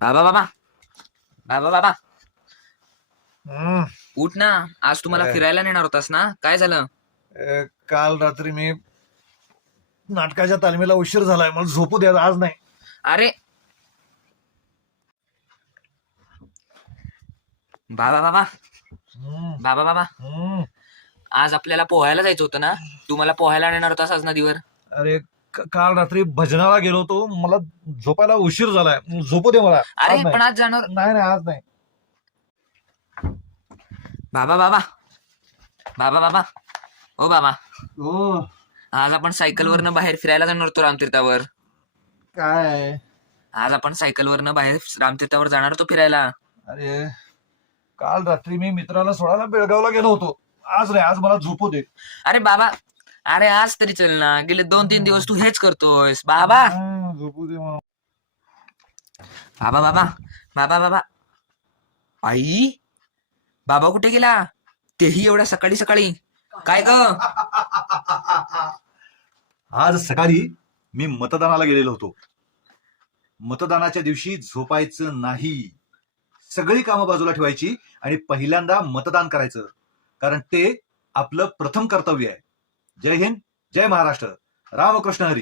बाबा बाबा बाबा बाबा हम्म. उठ ना. आज तुम्हाला काय? फिरायला नेणार होतास ना, काय झालं? काल रात्री मी नाटकाच्या तालमीला उशीर झालाय, मला झोपू द्या आज नाही. अरे बाबा बाबा हम्म. बाबा बाबा हम्म. आज आपल्याला पोहायला जायचं होतं ना. तू मला पोहायला नेणार होतास आज नदीवर. अरे काल रात्री भजनाला गेलो होतो, मला झोपायला उशीर झालाय, झोपू दे मला. अरे आज नाही. पण आज जाणार. नाही नाही, आज नाही. बाबा बाबा बाबा बाबा ओ बाबा, हो. आज आपण सायकलवरनं बाहेर फिरायला जाणार होतो रामतीर्थावर. काय? आज आपण सायकलवरनं बाहेर रामतीर्थावर जाणार होतो फिरायला. अरे काल रात्री मी मित्राला सोडायला बेळगावला गेलो होतो. आज नाही, आज मला झोपू दे. अरे बाबा, अरे आज तरी चल ना. गेले 2-3 दिवस तू हेच करतोयस बाबा. झोपू दे मला. बाबा बाबा बाबा बाबा आई, बाबा कुठे गेला? तेही एवढ्या सकाळी सकाळी. काय ग? आज सकाळी मी मतदानाला गेलेलो होतो. मतदानाच्या दिवशी झोपायचं नाही, सगळी कामं बाजूला ठेवायची आणि पहिल्यांदा मतदान करायचं, कारण ते आपलं प्रथम कर्तव्य आहे. जय हिंद, जय महाराष्ट्र, रामकृष्ण हरी.